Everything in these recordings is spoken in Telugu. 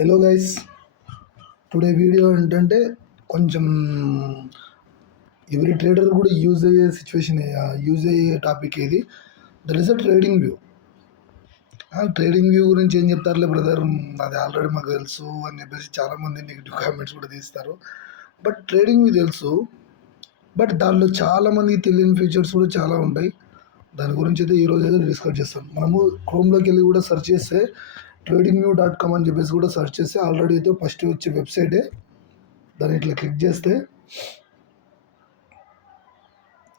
హలో గైస్, టుడే వీడియో ఏంటంటే కొంచెం ఎవరి ట్రేడర్ కూడా యూజ్ అయ్యే సిచ్యువేషన్, యూజ్ అయ్యే టాపిక్ ఇది. That is a trading view. Trading view గురించి ఏం చెప్తారులే బ్రదర్, అది ఆల్రెడీ మాకు తెలుసు అని చెప్పేసి చాలామంది నెగిటివ్ కామెంట్స్ కూడా తీస్తారు. బట్ ట్రేడింగ్ వ్యూ తెలుసు, బట్ దానిలో చాలామందికి తెలియని ఫీచర్స్ కూడా చాలా ఉంటాయి. దాని గురించి అయితే ఈరోజు అయితే డిస్కస్ చేస్తాం. మనము క్రోమ్లోకి వెళ్ళి కూడా సెర్చ్ చేస్తే tradingview.com అని చెప్పేసి కూడా సెర్చ్ చేస్తే ఆల్రెడీ అయితే ఫస్ట్ వచ్చే వెబ్సైటే. దాన్ని ఇట్లా క్లిక్ చేస్తే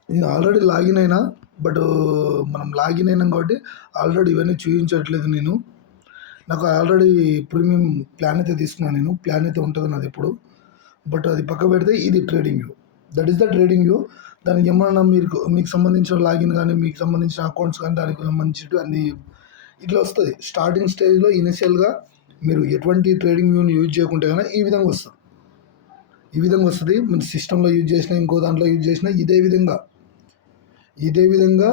నేను ఆల్రెడీ లాగిన్ అయినా, బట్ మనం లాగిన్ అయినాం కాబట్టి ఆల్రెడీ ఇవన్నీ చూపించట్లేదు. నాకు ఆల్రెడీ ప్రీమియం ప్లాన్ అయితే తీసుకున్నాను. ప్లాన్ అయితే ఉంటుంది నాది ఇప్పుడు, బట్ అది పక్క పెడితే ఇది trading view. That is the trading view. దానికి ఏమన్నా మీకు సంబంధించిన లాగిన్ కానీ, మీకు సంబంధించిన అకౌంట్స్ కానీ, దానికి సంబంధించి అన్ని ఇట్లా వస్తుంది. స్టార్టింగ్ స్టేజ్లో ఇనిషియల్గా మీరు ఎటువంటి ట్రేడింగ్ వ్యూని యూజ్ చేయకుంటే కానీ ఈ విధంగా వస్తుంది. మన సిస్టంలో యూజ్ చేసినా, ఇంకో దాంట్లో యూజ్ చేసినా ఇదే విధంగా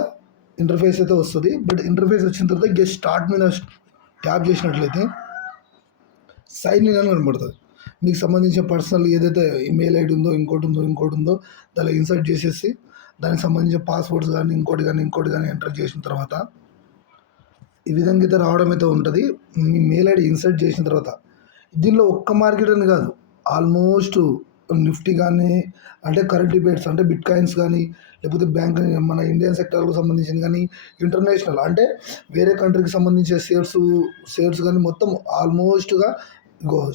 ఇంటర్ఫేస్ అయితే వస్తుంది. బట్ ఇంటర్ఫేస్ వచ్చిన తర్వాత గెట్ స్టార్ట్ మీద ట్యాప్ చేసినట్లయితే సైన్ ఇన్ అని కనబడుతుంది. మీకు సంబంధించిన పర్సనల్ ఏదైతే ఈమెయిల్ ఐడి ఉందో, ఇంకోటి ఉందో దాన్ని ఇన్సర్ట్ చేసేసి దానికి సంబంధించిన పాస్వర్డ్స్ కానీ ఇంకోటి కానీ ఎంటర్ చేసిన తర్వాత ఈ విధంగా అయితే రావడం అయితే ఉంటుంది. మీ మెయిల్ ఐడి ఇన్సర్ట్ చేసిన తర్వాత దీనిలో ఒక్క మార్కెట్ అని కాదు, ఆల్మోస్ట్ నిఫ్టీ కానీ, అంటే కరెంట్ అఫైర్స్ అంటే బిట్ కాయిన్స్ కానీ, లేకపోతే బ్యాంక్ మన ఇండియన్ సెక్టర్కు సంబంధించిన కానీ, ఇంటర్నేషనల్ అంటే వేరే కంట్రీకి సంబంధించిన షేర్స్ కానీ మొత్తం ఆల్మోస్ట్గా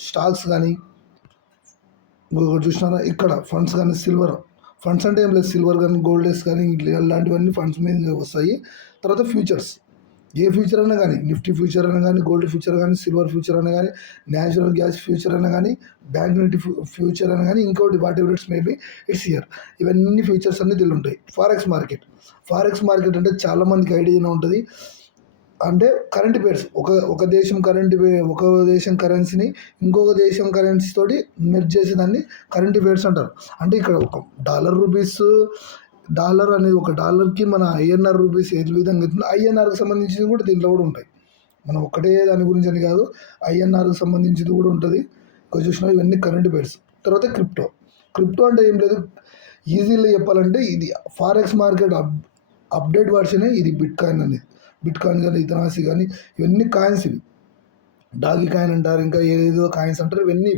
స్టాక్స్ కానీ చూసినారా. ఇక్కడ ఫండ్స్ కానీ, ఫండ్స్ అంటే ఏం లేదు, సిల్వర్ కానీ, గోల్డెస్ కానీ ఇలాంటివన్నీ ఫండ్స్ మీద వస్తాయి. తర్వాత ఫ్యూచర్స్, ఏ ఫ్యూచర్ అయినా కానీ, నిఫ్టీ ఫ్యూచర్ అయినా కానీ, గోల్డ్ ఫ్యూచర్ కానీ, సిల్వర్ ఫ్యూచర్ అయినా కానీ, న్యాచురల్ గ్యాస్ ఫ్యూచర్ అయినా కానీ, బ్యాంక్ నిఫ్టీ ఫ్యూచర్ అయినా కానీ, ఇంకోటి what ever it's maybe it's year, ఇవన్నీ ఫ్యూచర్స్ అన్నీ దీనిలో ఉంటాయి. ఫారెక్స్ మార్కెట్ అంటే చాలామందికి ఐడియా ఉంటుంది. అంటే కరెంట్ పేర్స్, ఒక దేశం కరెన్సీని ఇంకొక దేశం కరెన్సీ తోటి మెర్జ్ చేసేదాన్ని కరెంట్ పేర్స్ అంటారు. అంటే ఇక్కడ ఒక డాలర్ అనేది, ఒక డాలర్కి మన ఐఎన్ఆర్ రూపీస్ ఏ విధంగా అవుతుందో ఐఎన్ఆర్కి సంబంధించినవి కూడా దీంట్లో కూడా ఉంటాయి. మనం ఒకటే దాని గురించి అని కాదు, ఐఎన్ఆర్కి సంబంధించింది కూడా ఉంటుంది. ఇక్కడ చూసినా ఇవన్నీ కరెంట్ పేర్స్. తర్వాత క్రిప్టో అంటే ఏం లేదు, ఈజీగా చెప్పాలంటే ఇది ఫారెక్స్ మార్కెట్ అప్డేట్ వర్షనే ఇది. బిట్ కాయిన్ కానీ, ఇథనాసి కానీ, ఇవన్నీ కాయిన్స్. ఇవి డాగి కాయిన్ అంటారు, ఇంకా ఏదేదో కాయిన్స్ అంటారు. ఇవన్నీ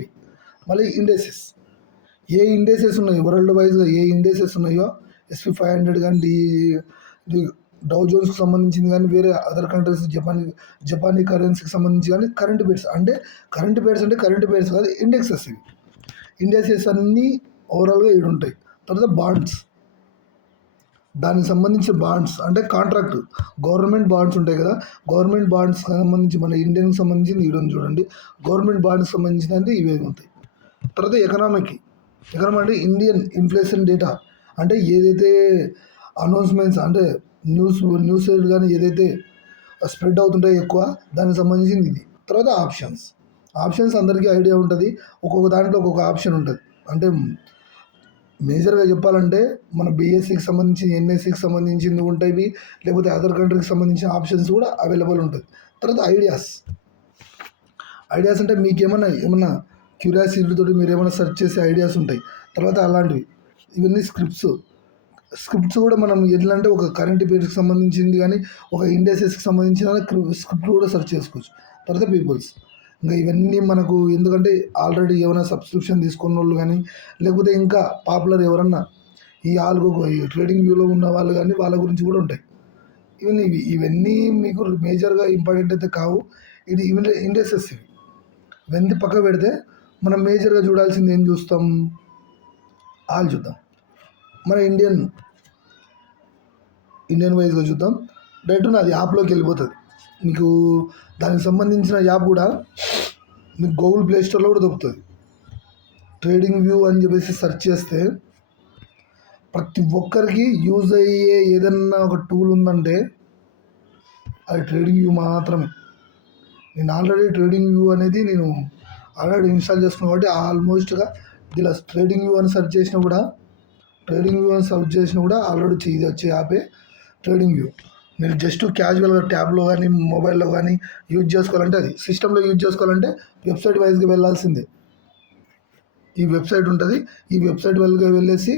మళ్ళీ ఇండెక్సెస్, ఏ ఇండెక్సెస్ ఉన్నాయో వరల్డ్ వైజ్గా ఏ ఇండెక్సెస్ ఉన్నాయో, SP 500 కానీ, డౌ జోన్స్కి సంబంధించింది కానీ, వేరే అదర్ కంట్రీస్ జపానీ కరెన్సీకి సంబంధించి కానీ కరెంట్ పేర్స్ అంటే కరెంట్ పేర్స్ కాదు, ఇండెక్సెస్. ఇండెక్సెస్ అన్నీ ఓవరాల్గా ఏడు ఉంటాయి. తర్వాత బాండ్స్, దానికి సంబంధించిన బాండ్స్ అంటే కాంట్రాక్ట్, గవర్నమెంట్ బాండ్స్ ఉంటాయి కదా, గవర్నమెంట్ బాండ్స్ సంబంధించి మన ఇండియన్కి సంబంధించింది ఇవన్నీ చూడండి. గవర్నమెంట్ బాండ్స్కి సంబంధించినది ఇవే ఉంటాయి. తర్వాత ఎకనామీ అంటే ఇండియన్ ఇన్ఫ్లేషన్ డేటా, అంటే ఏదైతే అనౌన్స్మెంట్స్ అంటే న్యూస్ కానీ ఏదైతే స్ప్రెడ్ అవుతుంటాయో ఎక్కువ, దానికి సంబంధించింది ఇది. తర్వాత ఆప్షన్స్ అందరికీ ఐడియా ఉంటుంది. ఒక్కొక్క దాంట్లో ఒక్కొక్క ఆప్షన్ ఉంటుంది. అంటే మేజర్గా చెప్పాలంటే మన BSEకి సంబంధించి, NSEకి సంబంధించింది ఉంటాయి, లేకపోతే అదర్ కంట్రీకి సంబంధించిన ఆప్షన్స్ కూడా అవైలబుల్ ఉంటుంది. తర్వాత ఐడియాస్ అంటే మీకు ఏమన్నా క్యూరియాసిటీతో మీరు ఏమైనా సెర్చ్ చేసే ఐడియాస్ ఉంటాయి. తర్వాత అలాంటివి. ఇవన్నీ స్క్రిప్ట్స్ కూడా మనం ఎట్లా అంటే ఒక కరెంట్ అఫైర్స్కి సంబంధించింది కానీ, ఒక ఇండస్ట్రీస్కి సంబంధించిన స్క్రిప్ట్ కూడా సెర్చ్ చేసుకోవచ్చు. తర్వాత పీపుల్స్, ఇంకా ఇవన్నీ మనకు ఎందుకంటే ఆల్రెడీ ఏమైనా సబ్స్క్రిప్షన్ తీసుకున్న వాళ్ళు కానీ, లేకపోతే ఇంకా పాపులర్ ఎవరన్నా ఈ ట్రేడింగ్ వ్యూలో ఉన్న వాళ్ళు కానీ, వాళ్ళ గురించి కూడా ఉంటాయి. ఇవన్నీ మీకు మేజర్గా ఇంపార్టెంట్ అయితే కావు. ఇది ఇండస్ట్రీస్. ఇవన్నీ పక్క పెడితే మనం మేజర్గా చూడాల్సింది ఏం చూస్తాం, చూద్దాం. మన ఇండియన్ వైజ్గా చూద్దాం. డైరెక్ట్ అది యాప్లోకి వెళ్ళిపోతుంది. మీకు దానికి సంబంధించిన యాప్ కూడా మీకు గూగుల్ ప్లే స్టోర్లో కూడా దొరుకుతుంది. ట్రేడింగ్ వ్యూ అని చెప్పేసి సెర్చ్ చేస్తే ప్రతి ఒక్కరికి యూజ్ అయ్యే ఏదన్నా ఒక టూల్ ఉందంటే అది ట్రేడింగ్ వ్యూ మాత్రమే. నేను ఆల్రెడీ ట్రేడింగ్ వ్యూ అనేది ఇన్స్టాల్ చేసుకున్నాను కాబట్టి ఆల్మోస్ట్గా ఇలా ట్రేడింగ్ వ్యూ అని సెర్చ్ చేసినా కూడా ఆల్రెడీ ఇది వచ్చే యాపే ట్రేడింగ్ వ్యూ. మీరు జస్ట్ క్యాజువల్గా ట్యాబ్లో కానీ మొబైల్లో కానీ యూజ్ చేసుకోవాలంటే అది సిస్టంలో యూజ్ చేసుకోవాలంటే వెబ్సైట్ వైజ్గా వెళ్ళాల్సిందే. ఈ వెబ్సైట్ ఉంటుంది, ఈ వెబ్సైట్ వైజ్గా వెళ్ళేసి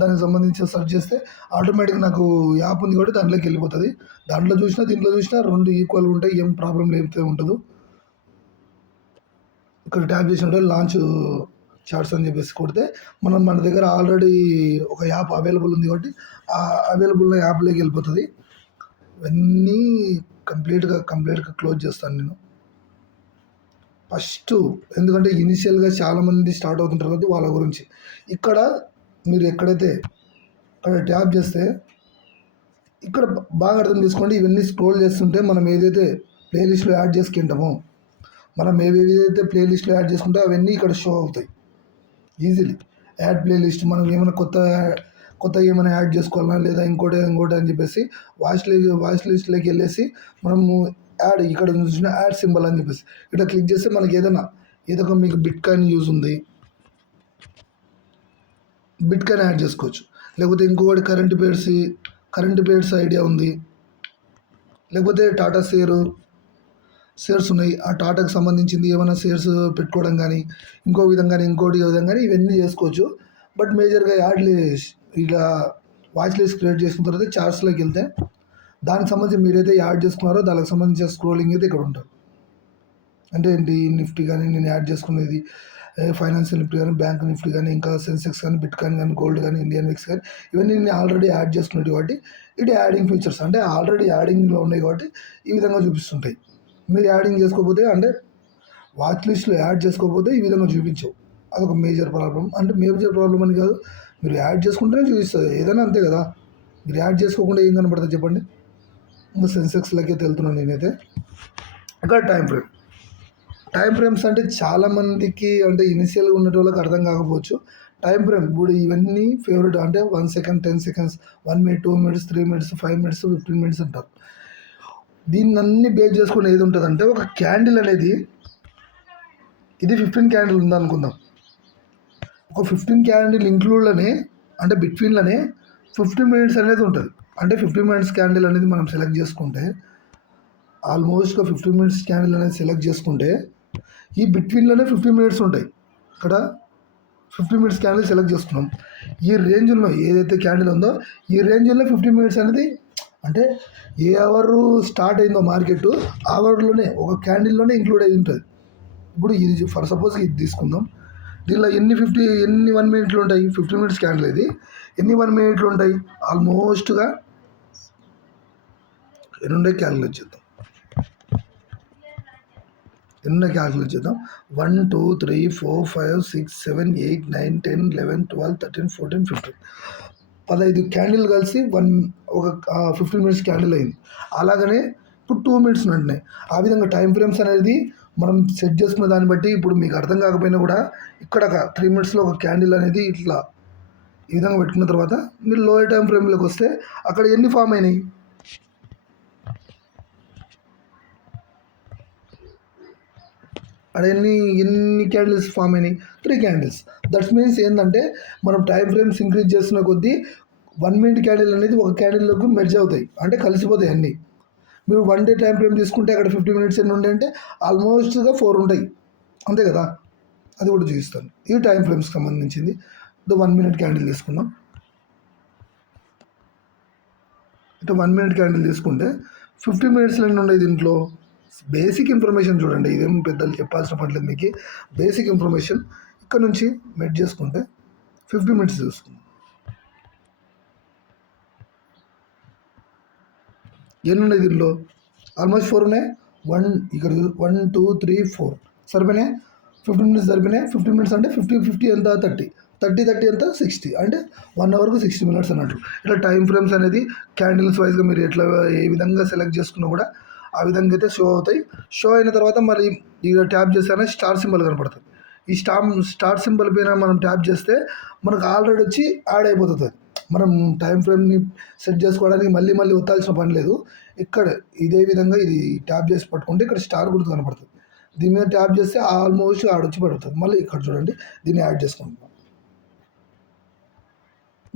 దానికి సంబంధించి సెర్చ్ చేస్తే ఆటోమేటిక్గా నాకు యాప్ ఉంది కాబట్టి దాంట్లోకి వెళ్ళిపోతుంది. దాంట్లో చూసినా దీంట్లో చూసినా రెండు ఈక్వల్గా ఉంటాయి, ఏం ప్రాబ్లం లేకపోతే ఉండదు. ఇక్కడ ట్యాప్ చేసినట్టు లాంచ్ చార్ట్స్ అని చెప్పేసి కొడితే మన దగ్గర ఆల్రెడీ ఒక యాప్ అవైలబుల్ ఉంది కాబట్టి ఆ అవైలబుల్ యాప్లోకి వెళ్ళిపోతుంది. ఇవన్నీ కంప్లీట్గా క్లోజ్ చేస్తాను నేను ఫస్ట్. ఎందుకంటే ఇనిషియల్గా చాలామంది స్టార్ట్ అవుతుంటారు కదా వాళ్ళ గురించి. ఇక్కడ మీరు ఎక్కడైతే అక్కడ ట్యాప్ చేస్తే ఇక్కడ బాగా అర్థం చేసుకోండి. ఇవన్నీ స్క్రోల్ చేస్తుంటే మనం ఏదైతే ప్లేలిస్ట్లో యాడ్ చేసుకుంటామో, మనం ఏదైతే ప్లేలిస్ట్లో యాడ్ చేసుకుంటే అవన్నీ ఇక్కడ షో అవుతాయి ఈజీలీ. యాడ్ ప్లేలిస్ట్ మనం ఏమైనా కొత్త ఏమైనా యాడ్ చేసుకోవాలన్నా లేదా ఇంకోటి అని చెప్పేసి వాయిస్ లిస్ట్లోకి వెళ్ళేసి మనము యాడ్ ఇక్కడ చూసిన యాడ్ సింబల్ అని చెప్పేసి ఇక్కడ క్లిక్ చేస్తే మనకి ఏదో మీకు బిట్ కాయిన్ యూజ్ ఉంది, బిట్ కాయిన్ యాడ్ చేసుకోవచ్చు. లేకపోతే ఇంకొకటి కరెంట్ పేర్స్ ఐడియా ఉంది, లేకపోతే టాటా షేర్స్ ఉన్నాయి. ఆ టాటాకి సంబంధించింది ఏమైనా షేర్స్ పెట్టుకోవడం కానీ ఇంకో విధంగా కానీ ఇవన్నీ చేసుకోవచ్చు. బట్ మేజర్గా ఇలా వాచ్ లిస్ట్ క్రియేట్ చేసుకున్న తర్వాత చార్ట్స్లోకి వెళ్తే దానికి సంబంధించి మీరైతే యాడ్ చేసుకున్నారో దానికి సంబంధించిన స్క్రోలింగ్ అయితే ఇక్కడ ఉంటుంది. అంటే ఏంటి, నిఫ్టీ కానీ నేను యాడ్ చేసుకునేది ఫైనాన్షియల్ నిఫ్టీ కానీ, బ్యాంక్ నిఫ్టీ కానీ, ఇంకా సెన్సెక్స్ కానీ, బిట్ కాయిన్ కానీ, గోల్డ్ కానీ, ఇండియన్ విక్స్ కానీ ఇవన్నీ నేను ఆల్రెడీ యాడ్ చేసుకునేవి కాబట్టి ఇది యాడింగ్ ఫీచర్స్ అంటే ఆల్రెడీ యాడింగ్లో ఉన్నాయి కాబట్టి ఈ విధంగా చూపిస్తుంటాయి. మీరు యాడింగ్ చేసుకోకపోతే అంటే వాచ్ లిస్ట్లో యాడ్ చేసుకోకపోతే ఈ విధంగా చూపించవు. అదొక మేజర్ ప్రాబ్లం. అంటే మేజర్ ప్రాబ్లం అని కాదు, మీరు యాడ్ చేసుకుంటేనే చూపిస్తుంది. ఏదైనా అంతే కదా, మీరు యాడ్ చేసుకోకుండా ఏం కనపడుతుంది చెప్పండి. ఇంకా సెన్సెక్స్లోకి వెళ్తున్నాను నేనైతే. ఇక్కడ టైం ఫ్రేమ్స్ అంటే చాలామందికి అంటే ఇనిషియల్గా ఉన్న వాళ్ళకి అర్థం కాకపోవచ్చు. టైం ఫ్రేమ్ ఇప్పుడు ఇవన్నీ ఫేవరెట్ అంటే 1 second, 10 seconds, 1 minute, 2 minutes, 3 minutes, 5 minutes, 15 minutes అంటారు. దీన్ని అన్ని బేస్ చేసుకుని ఏది ఉంటుందంటే ఒక క్యాండిల్ అనేది ఇది 15 క్యాండిల్ ఉందనుకుందాం. ఒక 15 క్యాండిల్ ఇంక్లూడ్లోనే అంటే బిట్వీన్లోనే 15 మినిట్స్ అనేది ఉంటుంది. అంటే 15 మినిట్స్ క్యాండిల్ అనేది మనం సెలెక్ట్ చేసుకుంటే ఆల్మోస్ట్గా 15 మినిట్స్ క్యాండిల్ అనేది సెలెక్ట్ చేసుకుంటే ఈ బిట్వీన్లోనే 15 మినిట్స్ ఉంటాయి. ఇక్కడ 15 మినిట్స్ క్యాండిల్ సెలెక్ట్ చేసుకున్నాం. ఈ రేంజ్లో ఏదైతే క్యాండిల్ ఉందో ఈ రేంజ్లో 15 మినిట్స్ అనేది అంటే ఏ అవర్ స్టార్ట్ అయిందో మార్కెట్ ఆ అవర్లోనే ఒక క్యాండిల్లోనే ఇంక్లూడ్ అయి ఉంటుంది. ఇప్పుడు ఇది ఫర్ సపోజ్ ఇది తీసుకుందాం. దీనిలో ఎన్ని 1 మినిట్లు ఉంటాయి? 15 మినిట్స్ క్యాండిల్ ఇది ఎన్ని 1 మినిట్లు ఉంటాయి? ఆల్మోస్ట్గా ఎన్నుండే క్యాలిక్యులేట్ చేద్దాం. 1 2 3 4 5 6 7 8 9 10 11 12 13 14 15 15 క్యాండిల్ కలిసి ఒక 15 మినిట్స్ క్యాండిల్ అయింది. అలాగనే ఇప్పుడు 2 మినిట్స్ ఉంటున్నాయి. ఆ విధంగా టైం ఫ్రేమ్స్ అనేది మనం సెట్ చేసుకున్న దాన్ని బట్టి ఇప్పుడు మీకు అర్థం కాకపోయినా కూడా ఇక్కడ 3 మినిట్స్లో ఒక క్యాండిల్ అనేది ఇట్లా ఈ విధంగా పెట్టుకున్న తర్వాత మీరు లోయర్ టైం ఫ్రేమ్లోకి వస్తే అక్కడ ఎన్ని ఫామ్ అయినాయి? అక్కడ ఎన్ని క్యాండిల్స్ ఫామ్ అయినాయి? 3 క్యాండిల్స్. దట్స్ మీన్స్ ఏంటంటే మనం టైం ఫ్రేమ్స్ ఇంక్రీజ్ చేస్తున్న కొద్దీ 1 మినిట్ క్యాండిల్ అనేది ఒక క్యాండిల్లోకి మెర్జ్ అవుతాయి, అంటే కలిసిపోతాయి అన్నీ. మీరు 1 డే టైం ఫ్రేమ్ తీసుకుంటే అక్కడ 50 మినిట్స్ ఎన్ని ఉంటాయి అంటే ఆల్మోస్ట్గా 4 ఉంటాయి, అంతే కదా. అది కూడా చూపిస్తాను. ఈ టైం ఫ్రేమ్స్కి సంబంధించింది 1 మినిట్ క్యాండిల్ తీసుకున్నాం. ఇట్లా 1 మినిట్ క్యాండిల్ తీసుకుంటే 50 మినిట్స్లో ఎన్ని ఉన్నాయి దీంట్లో? బేసిక్ ఇన్ఫర్మేషన్ చూడండి, ఇదేం పెద్దలు చెప్పాల్సిన పడలేదు మీకు. బేసిక్ ఇన్ఫర్మేషన్ ఇక్కడ నుంచి మెట్ చేసుకుంటే 50 మినిట్స్ చూసుకుందాం. ఎన్ని ఉన్నాయి దీనిలో? ఆల్మోస్ట్ 4 ఉన్నాయి. 1 ఇక్కడ 1 2 3 4 సరిపోయినాయి. 15 మినిట్స్ సరిపోయినాయి. 15 మినిట్స్ అంటే 50 ఎంత? 30 ఎంత? 60 అంటే 1 అవర్కు 60 మినిట్స్ అన్నట్టు. ఇట్లా టైం ఫ్రేమ్స్ అనేది క్యాండిల్స్ వైజ్గా మీరు ఎట్లా ఏ విధంగా సెలెక్ట్ చేసుకున్నా కూడా ఆ విధంగా అయితే షో అవుతాయి. షో అయిన తర్వాత మరి ఇక ట్యాప్ చేస్తేనే స్టార్ సింబల్ కనపడుతుంది. ఈ స్టార్ సింబల్ పైన మనం ట్యాప్ చేస్తే మనకు ఆల్రెడీ వచ్చి యాడ్ అయిపోతుంది. మనం టైం ఫ్రేమ్ని సెట్ చేసుకోవడానికి మళ్ళీ ఒత్తాల్సిన పని లేదు. ఇక్కడ ఇదే విధంగా ఇది ట్యాప్ చేసి పట్టుకుంటే ఇక్కడ స్టార్ గుర్తు కనపడుతుంది. దీని మీద ట్యాప్ చేస్తే ఆల్మోస్ట్ ఆడొచ్చి పడుతుంది. మళ్ళీ ఇక్కడ చూడండి, దీన్ని యాడ్ చేసుకుంటున్నాం.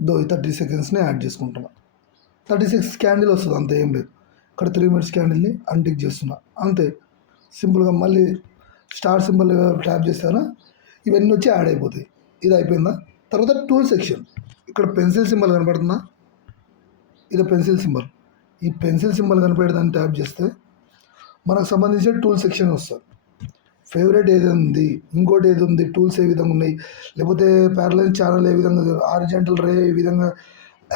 30 సెకండ్స్ని యాడ్ చేసుకుంటున్నాం. 36 క్యాండిల్ వస్తుంది, అంత ఏం లేదు. ఇక్కడ 3 మినిట్స్ క్యాండిల్ని అన్టిక్ చేస్తున్నా, అంతే. సింపుల్గా మళ్ళీ స్టార్ సింబల్ ట్యాప్ చేస్తాను, ఇవన్నీ వచ్చి యాడ్ అయిపోతాయి. ఇది అయిపోయిందా? తర్వాత టూల్ సెక్షన్, ఇక్కడ పెన్సిల్ సింబల్ కనపడుతుందా? ఇది పెన్సిల్ సింబల్. ఈ పెన్సిల్ సింబల్ కనపడేదాన్ని ట్యాప్ చేస్తే మనకు సంబంధించిన టూల్ సెక్షన్ వస్తుంది. ఫేవరెట్ ఏది ఉంది, ఇంకోటి ఏది ఉంది, టూల్స్ ఏ విధంగా ఉన్నాయి, లేకపోతే ప్యారలల్ ఛానల్ ఏ విధంగా, హారిజాంటల్ రే ఏ విధంగా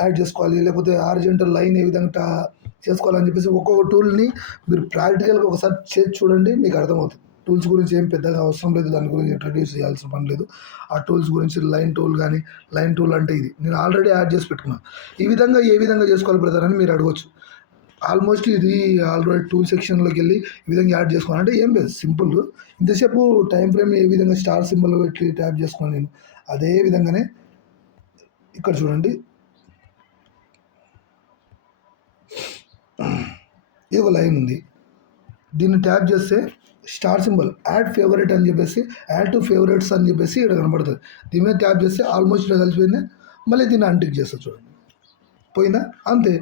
యాడ్ చేసుకోవాలి, లేకపోతే హారిజాంటల్ లైన్ ఏ విధంగా చేసుకోవాలని చెప్పేసి ఒక్కొక్క టూల్ని మీరు ప్రాక్టికల్గా ఒకసారి చేసి చూడండి, మీకు అర్థమవుతుంది. టూల్స్ గురించి ఏం పెద్దగా అవసరం లేదు, దాని గురించి ఇంట్రడ్యూస్ చేయాల్సిన పని లేదు. ఆ టూల్స్ గురించి లైన్ టూల్ కానీ, లైన్ టూల్ అంటే ఇది నేను ఆల్రెడీ యాడ్ చేసి పెట్టుకున్నాను. ఈ విధంగా ఏ విధంగా చేసుకోవాలి బ్రదర్ అని మీరు అడగవచ్చు. ఆల్మోస్ట్ ఇది ఆల్రెడీ టూల్ సెక్షన్లోకి వెళ్ళి ఈ విధంగా యాడ్ చేసుకోవాలంటే ఏం లేదు, సింపుల్. ఇంతసేపు టైం ఫ్రేమ్ ఏ విధంగా స్టార్ సింబల్ పెట్టి ట్యాప్ చేసుకున్నాను నేను, అదే విధంగానే ఇక్కడ చూడండి, ఇది ఒక లైన్ ఉంది. దీన్ని ట్యాప్ చేస్తే స్టార్ సింబల్ యాడ్ ఫేవరెట్ అని చెప్పేసి, యాడ్ టు ఫేవరెట్స్ అని చెప్పేసి ఇక్కడ కనబడుతుంది. దీని మీద ట్యాప్ చేస్తే ఆల్మోస్ట్ ఇక్కడ కలిసిపోయింది. మళ్ళీ దీన్ని అన్టిక్ చేస్తారు చూడండి, పోయిందా? అంతే.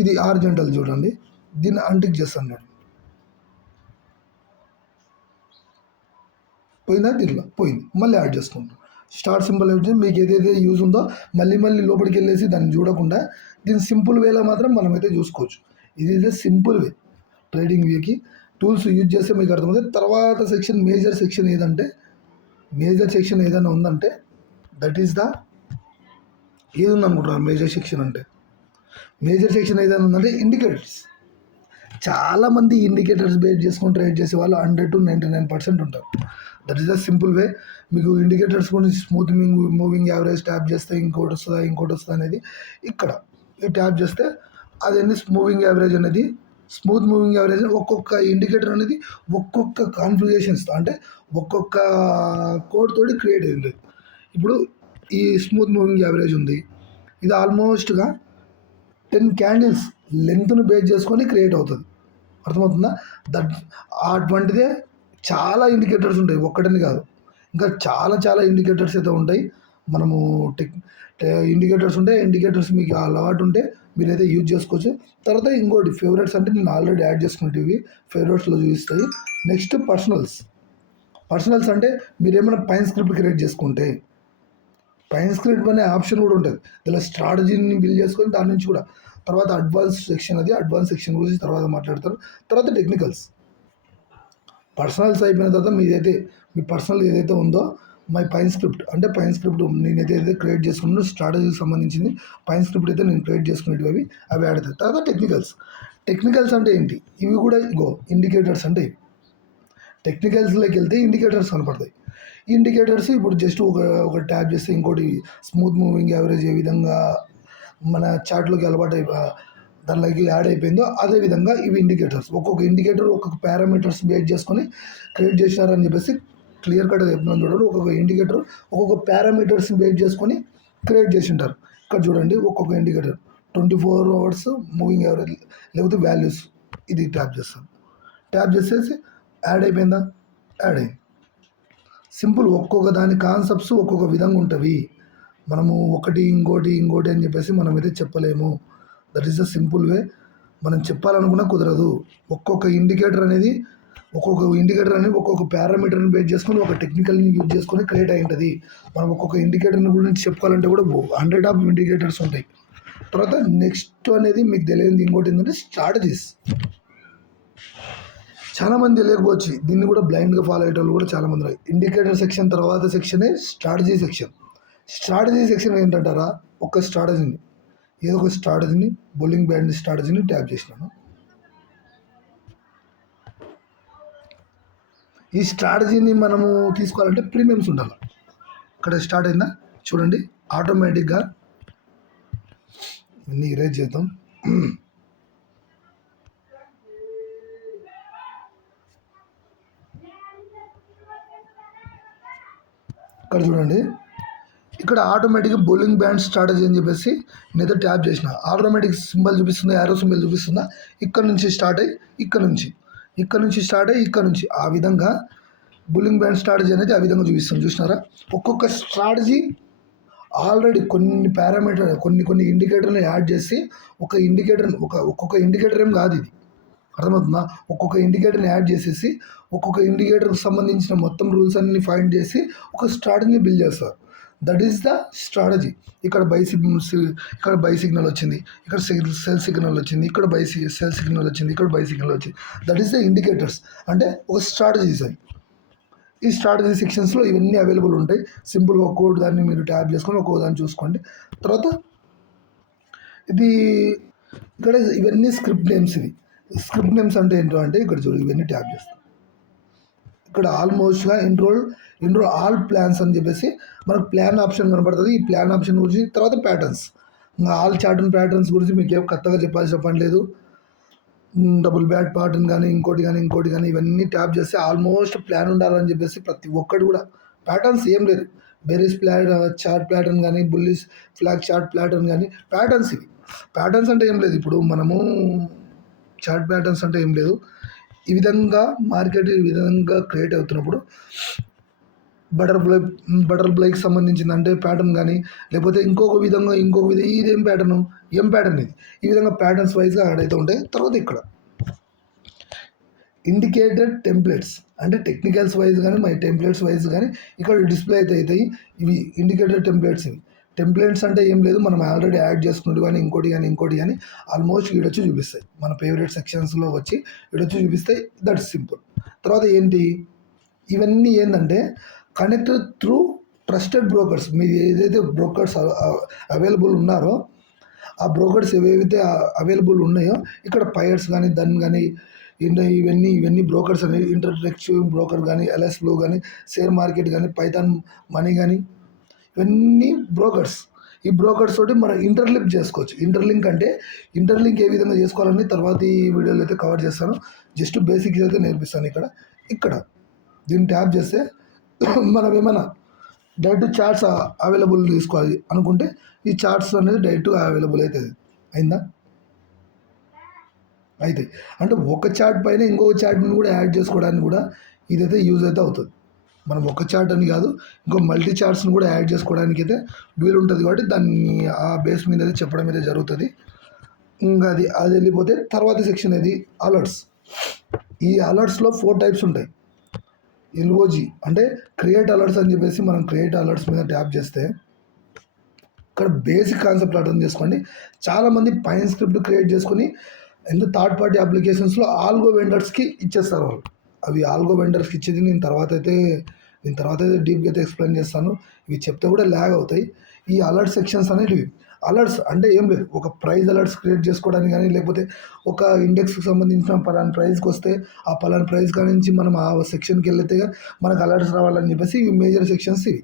ఇది హారిజాంటల్ చూడండి, దీన్ని అన్టిక్ చేస్తాను నేను, పోయిందా? దీంట్లో పోయింది. మళ్ళీ యాడ్ చేసుకుంటాం. స్టార్ సింబల్ అయితే మీకు ఏదైతే యూజ్ ఉందో మళ్ళీ లోపలికి వెళ్ళేసి దాన్ని చూడకుండా దీని సింపుల్ వేలో మాత్రం మనమైతే చూసుకోవచ్చు. ఇది ఇదే సింపుల్ వే ట్రేడింగ్ వేకి టూల్స్ యూజ్ చేస్తే మీకు అర్థమవుతుంది. తర్వాత సెక్షన్ మేజర్ సెక్షన్ ఏదంటే, మేజర్ సెక్షన్ ఏదైనా ఉందంటే దట్ ఈస్ ద ఏది ఉందనుకుంటున్నారు మేజర్ సెక్షన్ అంటే, మేజర్ సెక్షన్ ఏదైనా ఉందంటే ఇండికేటర్స్. చాలామంది ఇండికేటర్స్ బేస్ చేసుకొని ట్రేడ్ చేసే వాళ్ళు 100 to 99% ఉంటారు. That is the simple way. మీకు ఇండికేటర్స్ గురించి స్మూత్ మూవింగ్ యావరేజ్ ట్యాప్ చేస్తే ఇంకోటి వస్తుందా అనేది ఇక్కడ ఈ ట్యాప్ చేస్తే అదేంటి మూవింగ్ యావరేజ్ అనేది, స్మూత్ మూవింగ్ యావరేజ్ ఒక్కొక్క ఇండికేటర్ అనేది ఒక్కొక్క కాన్ఫిగరేషన్స్ అంటే ఒక్కొక్క కోడ్ తోటి క్రియేట్ అయింది. ఇప్పుడు ఈ స్మూత్ మూవింగ్ యావరేజ్ ఉంది, ఇది ఆల్మోస్ట్గా 10 క్యాండిల్స్ లెంత్ను బేస్ చేసుకొని క్రియేట్ అవుతుంది. అర్థమవుతుందా? అటువంటిదే చాలా ఇండికేటర్స్ ఉంటాయి, ఒక్కటని కాదు, ఇంకా చాలా ఇండికేటర్స్ అయితే ఉంటాయి. మనము ఇండికేటర్స్ ఉంటాయి. ఇండికేటర్స్ మీకు అలవాటు ఉంటే మీరైతే యూజ్ చేసుకోవచ్చు. తర్వాత ఇంకోటి ఫేవరెట్స్ అంటే నేను ఆల్రెడీ యాడ్ చేసుకునేటివి ఫేవరెట్స్లో చూపిస్తాయి. నెక్స్ట్ పర్సనల్స్ అంటే మీరు ఏమైనా పైన స్క్రిప్ట్ క్రియేట్ చేసుకుంటే పైన స్క్రిప్ట్ అనే ఆప్షన్ కూడా ఉంటుంది. ఇలా స్ట్రాటజీని బిల్డ్ చేసుకొని దాని నుంచి కూడా తర్వాత అడ్వాన్స్ సెక్షన్, అది అడ్వాన్స్ సెక్షన్ గురించి తర్వాత మాట్లాడతాను. తర్వాత టెక్నికల్స్. పర్సనల్స్ అయిపోయిన తర్వాత మీ పర్సనల్ ఏదైతే ఉందో పైన స్క్రిప్ట్ నేనైతే క్రియేట్ చేసుకున్నాను, స్ట్రాటజీకి సంబంధించింది పైన స్క్రిప్ట్ అయితే నేను క్రియేట్ చేసుకునేటివి అవి యాడ్ అవుతాయి. తర్వాత టెక్నికల్స్ అంటే ఏంటి? ఇవి కూడా ఇండికేటర్స్ అంటే ఇవి. టెక్నికల్స్లోకి వెళ్తే ఇండికేటర్స్ కనపడతాయి. ఈ ఇండికేటర్స్ ఇప్పుడు జస్ట్ ఒక ట్యాప్ చేస్తే ఇంకోటి స్మూత్ మూవింగ్ యావరేజ్ ఏ విధంగా మన చార్ట్లోకి అలవాటు దానిలోకి యాడ్ అయిపోయిందో అదేవిధంగా ఇవి ఇండికేటర్స్. ఒక్కొక్క ఇండికేటర్ ఒక్కొక్క పారామీటర్స్ బేస్ చేసుకొని క్రియేట్ చేసినారని చెప్పేసి క్లియర్ కట్గా చెప్తున్నాను చూడండి. ఒక్కొక్క ఇండికేటర్ ఒక్కొక్క పారామీటర్స్ బేస్ చేసుకొని క్రియేట్ చేసి ఉంటారు. ఇక్కడ చూడండి, ఒక్కొక్క ఇండికేటర్ 24 hours మూవింగ్ యావరేజ్ లేకపోతే వాల్యూస్, ఇది ట్యాప్ చేస్తాను. ట్యాప్ చేసేసి యాడ్ అయిపోయిందా? యాడ్ అయింది. సింపుల్. ఒక్కొక్క దాని కాన్సెప్ట్స్ ఒక్కొక్క విధంగా ఉంటుంది. మనము ఒకటి ఇంకోటి అని చెప్పేసి మనమైతే చెప్పలేము. That is the simple way. మనం చెప్పాలనుకున్నా కుదరదు. ఒక్కొక్క ఇండికేటర్ అనేది ఒక్కొక్క పారామీటర్ని బేస్ చేసుకొని ఒక టెక్నికల్ని యూజ్ చేసుకొని క్రియేట్ అయి ఉంటుంది. మనం ఒక్కొక్క ఇండికేటర్ని గురించి చెప్పుకోవాలంటే కూడా 100 of ఇండికేటర్స్ ఉంటాయి. తర్వాత నెక్స్ట్ అనేది మీకు తెలియదు ఇంకోటి ఏంటంటే స్ట్రాటజీస్. చాలామంది తెలియకపోవచ్చు, దీన్ని కూడా బ్లైండ్గా ఫాలో అయ్యేటోళ్ళు కూడా చాలామంది ఉన్నారు. ఇండికేటర్ సెక్షన్ తర్వాత సెక్షనే స్ట్రాటజీ సెక్షన్ ఏంటంటారా? ఏదో ఒక స్ట్రాటజీని బౌలింగ్ బ్యాండ్ స్ట్రాటజీని ట్యాప్ చేసినాను. ఈ స్ట్రాటజీని మనము తీసుకోవాలంటే ప్రీమియమ్స్ ఉండాలి. ఇక్కడ స్టార్ట్ అయిందా చూడండి, ఆటోమేటిక్గా ఇన్ని ఇరేజ్ చేద్దాం. ఇక్కడ చూడండి, ఇక్కడ ఆటోమేటిక్గా బౌలింగ్ బ్యాండ్ స్ట్రాటజీ అని చెప్పేసి నేనైతే ట్యాప్ చేసిన ఆటోమేటిక్ సింబల్ చూపిస్తుందా, యారో సింబల్ చూపిస్తుందా, ఇక్కడ నుంచి స్టార్ట్ అయ్యి ఇక్కడ నుంచి ఆ విధంగా బౌలింగ్ బ్యాండ్ స్ట్రాటజీ అనేది ఆ విధంగా చూసినారా? ఒక్కొక్క స్ట్రాటజీ ఆల్రెడీ కొన్ని పారామీటర్ కొన్ని ఇండికేటర్లు యాడ్ చేసి ఒక్కొక్క ఇండికేటర్ ఏం కాదు ఇది. అర్థమవుతుందా? ఒక్కొక్క ఇండికేటర్‌ని యాడ్ చేసేసి, ఒక్కొక్క ఇండికేటర్‌కి సంబంధించిన మొత్తం రూల్స్ అన్నీ ఫైండ్ చేసి, ఒక స్ట్రాటజీని బిల్డ్ చేస్తారు. That is the strategy. ఇక్కడ ఇక్కడ బై సిగ్నల్ వచ్చింది. ఇక్కడ సెల్ సిగ్నల్ వచ్చింది. ఇక్కడ సెల్ సిగ్నల్ వచ్చింది. ఇక్కడ బై సిగ్నల్ వచ్చింది. That is the indicators. అంటే ఒక స్ట్రాటజీస్ అవి. ఈ స్ట్రాటజీ సెక్షన్స్‌లో ఇవన్నీ అవైలబుల్ ఉంటాయి. సింపుల్‌గా ఒక్కోటి దాన్ని మీరు ట్యాప్ చేసుకొని ఒక్కో దాన్ని చూసుకోండి. తర్వాత ఇది ఇక్కడ ఇవన్నీ స్క్రిప్ట్ నేమ్స్ ఇవి. స్క్రిప్ట్ నేమ్స్ అంటే ఏంటో అంటే ఇక్కడ చూడు ఇవన్నీ ట్యాప్ చేస్తాం. ఇక్కడ ఆల్మోస్ట్గా ఎన్రోల్ ఆల్ ప్లాన్స్ అని చెప్పేసి మనకు ప్లాన్ ఆప్షన్ కనబడుతుంది. ఈ ప్లాన్ ఆప్షన్ గురించి తర్వాత ప్యాటర్న్స్, ఇంకా ఆల్ చార్ట్ అండ్ ప్యాటర్న్స్ గురించి మీకు ఏం కొత్తగా చెప్పాల్సిన పని లేదు. డబుల్ బ్యాట్ ప్యాటర్న్ కానీ ఇంకోటి కానీ ఇవన్నీ ట్యాప్ చేస్తే ఆల్మోస్ట్ ప్లాన్ ఉండాలని చెప్పేసి ప్రతి ఒక్కటి కూడా ప్యాటర్న్స్ ఏం లేదు. బెరిస్ చార్ట్ ప్యాటర్న్ కానీ బుల్లిష్ ఫ్లాగ్ చార్ట్ ప్యాటర్న్ కానీ ప్యాటర్న్స్ ఇవి. ప్యాటర్న్స్ అంటే ఏం లేదు. ఇప్పుడు మనము చార్ట్ ప్యాటర్న్స్ అంటే ఏం లేదు. ఈ విధంగా మార్కెట్ ఈ విధంగా క్రియేట్ అవుతున్నప్పుడు బటర్ఫ్లైకి సంబంధించింది అంటే ప్యాటర్న్ కానీ లేకపోతే ఇంకొక విధంగా ఇదేం ప్యాటర్న్ ఇది ఈ విధంగా ప్యాటర్న్స్ వైజ్గా యాడ్ అవుతూ ఉంటాయి. తర్వాత ఇక్కడ ఇండికేటెడ్ టెంప్లెట్స్ అంటే టెక్నికల్స్ వైజ్ కానీ మై టెంప్లెట్స్ వైజ్ కానీ ఇక్కడ డిస్ప్లే అయితే అవుతాయి. ఇవి ఇండికేటెడ్ టెంప్లెట్స్. ఇవి టెంప్లెట్స్ అంటే ఏం లేదు, మనం ఆల్రెడీ యాడ్ చేసుకున్నట్టు కానీ ఇంకోటి కానీ ఆల్మోస్ట్ వీడొచ్చి చూపిస్తాయి. మన ఫేవరెట్ సెక్షన్స్లో వచ్చి వీడొచ్చి చూపిస్తాయి. That's simple. తర్వాత ఏంటి ఇవన్నీ ఏంటంటే కనెక్టెడ్ త్రూ ట్రస్టెడ్ బ్రోకర్స్. మీరు ఏదైతే బ్రోకర్స్ అవైలబుల్ ఉన్నారో ఆ బ్రోకర్స్ ఏవైతే అవైలబుల్ ఉన్నాయో ఇక్కడ పైర్స్ కానీ కానీ ఇవన్నీ బ్రోకర్స్ అనేవి ఇంటర్టెక్చువ్ బ్రోకర్ కానీ ఎల్ఎస్ బ్లూ కానీ షేర్ మార్కెట్ కానీ పైథాన్ మనీ కానీ ఇవన్నీ బ్రోకర్స్. ఈ బ్రోకర్స్ తోటి మనం ఇంటర్లింక్ చేసుకోవచ్చు. ఇంటర్లింక్ ఏ విధంగా చేసుకోవాలని తర్వాత ఈ వీడియోలో అయితే కవర్ చేస్తాను. జస్ట్ బేసిక్స్ అయితే నేర్పిస్తాను. ఇక్కడ దీన్ని ట్యాప్ చేస్తే మనం ఏమైనా డైరెక్ట్ చార్ట్స్ అవైలబుల్ తీసుకోవాలి అనుకుంటే ఈ చార్ట్స్ అనేది డైరెక్ట్గా అవైలబుల్ అవుతుంది. అయిందా? అయితే అంటే ఒక చార్ట్ పైన ఇంకొక చార్ట్ని కూడా యాడ్ చేసుకోవడానికి కూడా ఇదైతే యూజ్ అయితే అవుతుంది. మనం ఒక చార్ట్ అని కాదు ఇంకో మల్టీ చార్ట్స్ని కూడా యాడ్ చేసుకోవడానికి అయితే వీలు ఉంటుంది. కాబట్టి దాన్ని ఆ బేస్ మీద అయితే చెప్పడం అయితే జరుగుతుంది. ఇంకా అది వెళ్ళిపోతే తర్వాత సెక్షన్ ఏది అలర్ట్స్. ఈ అలర్ట్స్లో 4 టైప్స్ ఉంటాయి. ఎల్ఓజీ అంటే క్రియేట్ అలర్ట్స్ అని చెప్పేసి మనం క్రియేట్ అలర్ట్స్ మీద ట్యాప్ చేస్తే ఇక్కడ బేసిక్ కాన్సెప్ట్ అర్థం చేసుకోండి. చాలామంది పైన్ స్క్రిప్ట్ క్రియేట్ చేసుకొని థర్డ్ పార్టీ అప్లికేషన్స్లో ఆల్గో వెండర్స్కి ఇచ్చేస్తారు వాళ్ళు. అవి ఆల్గో వెండర్స్కి ఇచ్చేది నేను తర్వాత అయితే డీప్గా అయితే ఎక్స్ప్లెయిన్ చేస్తాను. ఇవి చెప్తే కూడా ల్యాగ్ అవుతాయి. ఈ అలర్ట్ సెక్షన్స్ అనేటివి అలర్ట్స్ అంటే ఏం లేదు, ఒక ప్రైజ్ అలర్ట్స్ క్రియేట్ చేసుకోవడానికి కానీ లేకపోతే ఒక ఇండెక్స్కి సంబంధించిన పలానా ప్రైజ్కి వస్తే ఆ పలానా ప్రైజ్ కాడి నుంచి మనం ఆ సెక్షన్కి వెళ్తే మనకు అలర్ట్స్ రావాలని చెప్పేసి ఇవి మేజర్ సెక్షన్స్ ఇవి.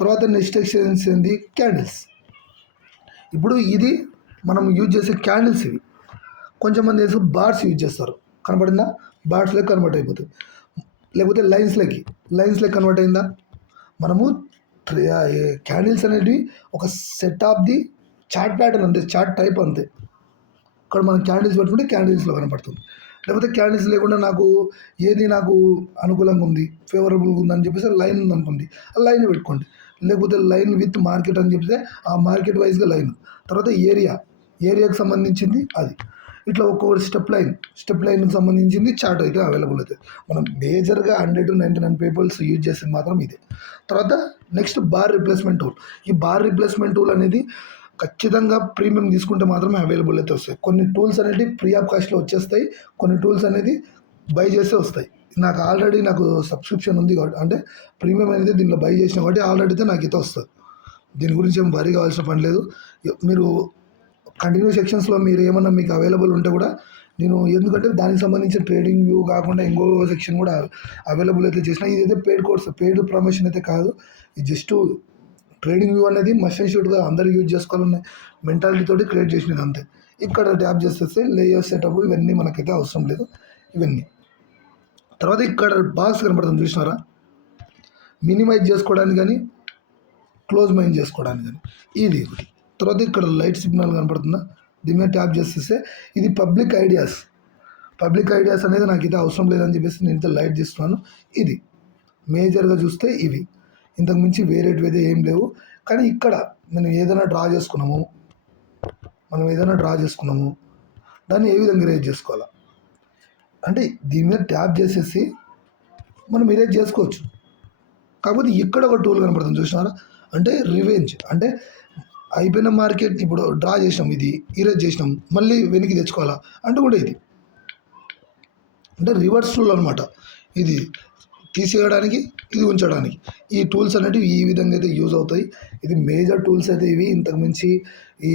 తర్వాత నెక్స్ట్ సెక్షన్స్ ఏంది క్యాండిల్స్. ఇప్పుడు ఇది మనం యూజ్ చేసే క్యాండిల్స్ ఇవి. కొంచెం మంది బార్స్ యూజ్ చేస్తారు. కనబడిందా? బార్స్లోకి కన్వర్ట్ అయిపోతుంది. లేకపోతే లైన్స్లోకి కన్వర్ట్ అయిందా? మనము క్యాండిల్స్ అనేటివి ఒక set of the chart pattern అంతే, చార్ట్ టైప్ అంతే. ఇక్కడ మనం క్యాండిల్స్ పెట్టుకుంటే క్యాండిల్స్లో కనపడుతుంది. లేకపోతే క్యాండిల్స్ లేకుండా నాకు అనుకూలంగా ఉంది, ఫేవరబుల్గా ఉందని చెప్పేసి లైన్ ఉందనుకోండి, ఆ లైన్ పెట్టుకోండి. లేకపోతే లైన్ విత్ మార్కెట్ అని చెప్తే ఆ మార్కెట్ వైజ్గా లైన్. తర్వాత ఏరియాకి సంబంధించింది అది. ఇట్లా ఒక్కొక్కటి స్టెప్ లైన్కి సంబంధించింది చార్ట్ అయితే అవైలబుల్ అవుతుంది. మనం మేజర్గా 100 to 99 పీపుల్స్ యూజ్ చేసేది మాత్రం ఇదే. తర్వాత నెక్స్ట్ బార్ రిప్లేస్మెంట్ టూల్. ఈ బార్ రిప్లేస్మెంట్ టూల్ అనేది ఖచ్చితంగా ప్రీమియం తీసుకుంటే మాత్రమే అవైలబుల్ అయితే వస్తాయి. కొన్ని టూల్స్ అనేవి ఫ్రీ ఆఫ్ కాస్ట్లో వచ్చేస్తాయి, కొన్ని టూల్స్ అనేది బై చేస్తే వస్తాయి. నాకు సబ్స్క్రిప్షన్ ఉంది కాబట్టి అంటే ప్రీమియం అనేది దీంట్లో బై చేసిన కాబట్టి ఆల్రెడీ అయితే నాకు అయితే వస్తుంది. దీని గురించి ఏం వరీ కావాల్సిన పని లేదు. మీరు కంటిన్యూ సెక్షన్స్లో మీరు ఏమన్నా మీకు అవైలబుల్ ఉంటే కూడా నేను ఎందుకంటే దానికి సంబంధించిన ట్రేడింగ్ వ్యూ కాకుండా ఇంకో సెక్షన్ కూడా అవైలబుల్ అయితే చేసిన. ఇదైతే పెయిడ్ ప్రమోషన్ అయితే కాదు. ఇది జస్ట్ ట్రేడింగ్ వ్యూ అనేది మస్ట్ అండ్ షుడ్గా అందరూ యూజ్ చేసుకోవాలనే మెంటాలిటీతోటి క్రియేట్ చేసినది అంతే. ఇక్కడ ట్యాప్ చేస్తే లేయర్ సెటప్ ఇవన్నీ మనకైతే అవసరం లేదు. ఇవన్నీ తర్వాత ఇక్కడ బాక్స్ కనపడుతుంది చూసినారా, మినిమైజ్ చేసుకోవడానికి కానీ క్లోజ్ మైండ్ చేసుకోవడానికి కానీ ఇది ఒకటి. తర్వాత ఇక్కడ లైట్ సిగ్నల్ కనపడుతుందా, దీని మీద ట్యాప్ చేస్తే ఇది పబ్లిక్ ఐడియాస్ అనేది నాకు ఇది అవసరం లేదని చెప్పేసి నేను లైట్ చేస్తున్నాను. ఇది మేజర్గా చూస్తే ఇవి, ఇంతకు మించి వేరేటివైతే ఏం లేవు. కానీ ఇక్కడ మనం ఏదైనా డ్రా చేసుకున్నాము దాన్ని ఏ విధంగా ఇరేజ్ చేసుకోవాలా అంటే దీని మీద ట్యాప్ చేసేసి మనం ఇరేజ్ చేసుకోవచ్చు. కాకపోతే ఇక్కడ ఒక టూల్ కనపడుతుంది చూసినారా, అంటే రివెంజ్. అంటే అయిపోయిన మార్కెట్ ఇప్పుడు డ్రా చేసినాం, ఇది ఇరేజ్ చేసినాం, మళ్ళీ వెనక్కి తెచ్చుకోవాలా అంటే కూడా ఇది అంటే రివర్స్ టూల్ అనమాట. ఇది తీసేయడానికి, ఇది ఉంచడానికి. ఈ టూల్స్ అనేటివి ఈ విధంగా అయితే యూజ్ అవుతాయి. ఇది మేజర్ టూల్స్ అయితే ఇవి. ఇంతకు మించి ఈ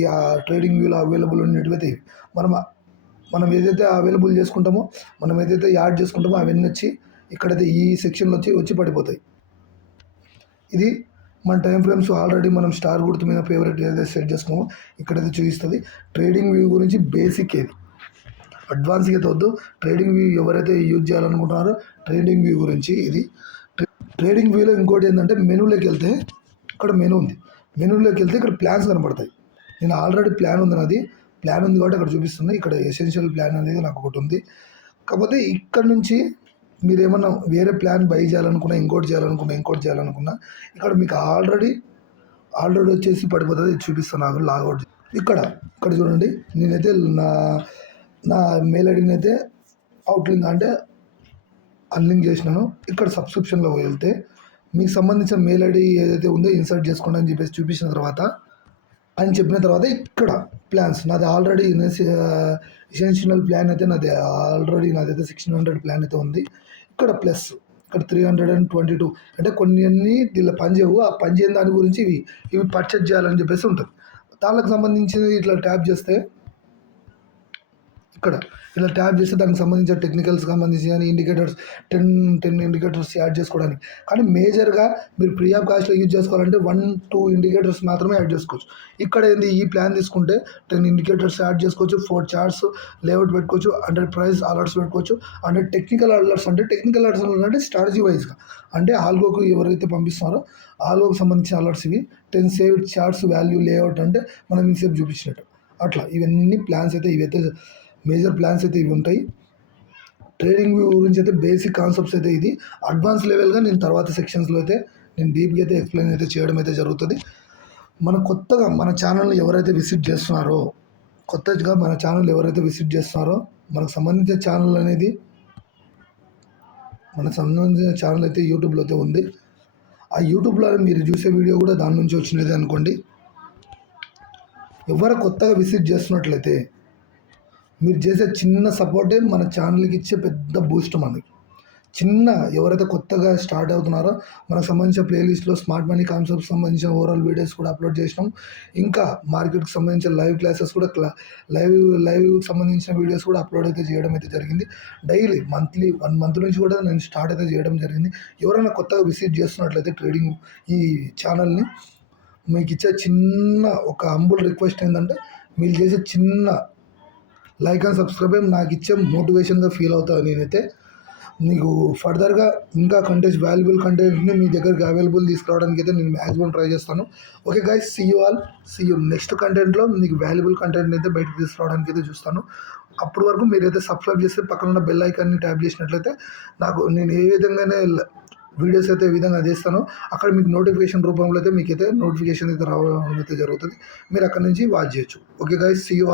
ట్రేడింగ్ వ్యూలో అవైలబుల్ ఉండేటివి అయితే ఇవి. మనం మనం ఏదైతే అవైలబుల్ చేసుకుంటామో, మనం ఏదైతే యాడ్ చేసుకుంటామో అవన్నీ వచ్చి ఇక్కడైతే ఈ సెక్షన్లో వచ్చి పడిపోతాయి. ఇది మన టైం ఫ్రేమ్స్ ఆల్రెడీ మనం స్టార్ గుర్తు మీద ఫేవరెట్ ఏదైతే సెట్ చేసుకున్నామో ఇక్కడైతే చూపిస్తుంది. ట్రేడింగ్ వ్యూ గురించి బేసిక్ ఏది, అడ్వాన్స్గా అయితే వద్దు. ట్రేడింగ్ వ్యూ ఎవరైతే యూజ్ చేయాలనుకుంటున్నారో ట్రేడింగ్ వ్యూ గురించి ఇది. ట్రేడింగ్ వ్యూలో ఇంకోటి ఏంటంటే మెనూలోకి వెళ్తే ఇక్కడ మెనూ ఉంది. మెనూలోకి వెళ్తే ఇక్కడ ప్లాన్స్ కనపడతాయి. నేను ఆల్రెడీ ప్లాన్ ఉంది, నాది ప్లాన్ ఉంది కాబట్టి అక్కడ చూపిస్తుంది. ఇక్కడ ఎసెన్షియల్ ప్లాన్ అనేది నాకు ఒకటి ఉంది. కాకపోతే ఇక్కడ నుంచి మీరు ఏమన్నా వేరే ప్లాన్ బై చేయాలనుకున్నా, ఇంకోటి చేయాలనుకున్నా ఇక్కడ మీకు ఆల్రెడీ వచ్చేసి పడిపోతుంది. ఇది చూపిస్తాను నాకు లాగౌట్. ఇక్కడ చూడండి, నేనైతే నా మెయిల్ ఐడిని అయితే అవుట్లింక్ అంటే అన్లింక్ చేసినాను. ఇక్కడ సబ్స్క్రిప్షన్లో వెళ్తే మీకు సంబంధించిన మెయిల్ ఐడి ఏదైతే ఉందో ఇన్సర్ట్ చేసుకోండి అని చెప్పేసి చూపించిన తర్వాత చెప్పిన తర్వాత ఇక్కడ ప్లాన్స్ నాది ఆల్రెడీ ఎసెన్షియల్ ప్లాన్ అయితే నాదైతే 1600 ప్లాన్ అయితే ఉంది. ఇక్కడ ప్లస్ ఇక్కడ 322 అంటే కొన్ని దీనిలో పనిచేయవు. ఆ పనిచేయని దాని గురించి ఇవి పర్చేజ్ చేయాలని చెప్పేసి ఉంటుంది. దానికి సంబంధించి ఇట్లా ట్యాప్ చేస్తే ఇక్కడ ఇలా ట్యాప్ చేస్తే దానికి సంబంధించిన టెక్నికల్స్ సంబంధించి కానీ ఇండికేటర్స్ 10 ఇండికేటర్స్ యాడ్ చేసుకోవడానికి. కానీ మేజర్గా మీరు ఫ్రీ ఆఫ్ కాస్ట్లో యూజ్ చేసుకోవాలంటే 1-2 ఇండికేటర్స్ మాత్రమే యాడ్ చేసుకోవచ్చు. ఇక్కడ ఏంది, ఈ ప్లాన్ తీసుకుంటే 10 ఇండికేటర్స్ యాడ్ చేసుకోవచ్చు, 4 చార్ట్స్ లేఅవుట్ పెట్టుకోవచ్చు, 100 ప్రైస్ అలర్ట్స్ పెట్టుకోవచ్చు. అంటే టెక్నికల్ అలర్ట్స్ అంటే స్ట్రాటజీ వైజ్గా అంటే ఆల్గోకు ఎవరైతే పంపిస్తున్నారో ఆల్గోకు సంబంధించిన అలర్ట్స్ ఇవి. 10 సేవ్ చార్ట్స్ వాల్యూ లేఅవుట్ అంటే మనం ఇంతసేపు చూపించినట్టు అట్లా ఇవన్నీ ప్లాన్స్ అయితే ఇవైతే మేజర్ ప్లాన్స్ అయితే ఇవి ఉంటాయి. ట్రేడింగ్ వ్యూ గురించి అయితే బేసిక్ కాన్సెప్ట్స్ అయితే ఇది. అడ్వాన్స్ లెవెల్గా నేను తర్వాత సెక్షన్స్లో అయితే నేను డీప్గా అయితే ఎక్స్ప్లెయిన్ అయితే చేయడం అయితే జరుగుతుంది. కొత్తగా మన ఛానల్ని ఎవరైతే విజిట్ చేస్తున్నారో మనకు సంబంధించిన ఛానల్ అనేది అయితే యూట్యూబ్లో అయితే ఉంది. ఆ యూట్యూబ్లో మీరు చూసే వీడియో కూడా దాని నుంచి వచ్చినది అనుకోండి. ఎవరు కొత్తగా విజిట్ చేస్తున్నట్లయితే మీరు చేసే చిన్న సపోర్టే మన ఛానల్కి ఇచ్చే పెద్ద బూస్ట్. మనకి ఎవరైతే కొత్తగా స్టార్ట్ అవుతున్నారో మనకు సంబంధించిన ప్లేలిస్ట్లో స్మార్ట్ మనీ కాన్సెప్ట్ సంబంధించిన ఓవరాల్ వీడియోస్ కూడా అప్లోడ్ చేసినాం. ఇంకా మార్కెట్కి సంబంధించిన లైవ్ క్లాసెస్ కూడా లైవ్ సంబంధించిన వీడియోస్ కూడా అప్లోడ్ అయితే చేయడం అయితే జరిగింది. డైలీ 1 మంత్ నుంచి కూడా నేను స్టార్ట్ అయితే చేయడం జరిగింది. ఎవరైనా కొత్తగా విజిట్ చేస్తున్నట్లయితే ట్రేడింగ్ ఈ ఛానల్ని మీకు ఇచ్చే చిన్న ఒక హంబుల్ రిక్వెస్ట్ ఏంటంటే మీరు చేసే చిన్న లైక్ అండ్ సబ్స్క్రైబ్ నాకు ఇచ్చే మోటివేషన్గా ఫీల్ అవుతాను. నేనైతే మీకు ఫర్దర్గా ఇంకా వాల్యుబుల్ కంటెంట్ని మీ దగ్గరికి అవైలబుల్ తీసుకురావడానికి అయితే నేను మ్యాక్సిమం ట్రై చేస్తాను. Okay guys, see you next కంటెంట్లో మీకు వాల్యుబుల్ కంటెంట్ అయితే బయటకు తీసుకురావడానికి అయితే చూస్తాను. అప్పటి వరకు మీరైతే సబ్స్క్రైబ్ చేస్తే పక్కన ఉన్న బెల్ ఐకాన్ని ట్యాప్ చేసినట్లయితే నేను ఏ విధంగానే వీడియోస్ అయితే ఏ విధంగా చేస్తానో అక్కడ మీకు నోటిఫికేషన్ రూపంలో అయితే మీకైతే నోటిఫికేషన్ అయితే రావడం అయితే జరుగుతుంది. మీరు అక్కడ నుంచి వాచ్ చేయొచ్చు. Okay guys, see you.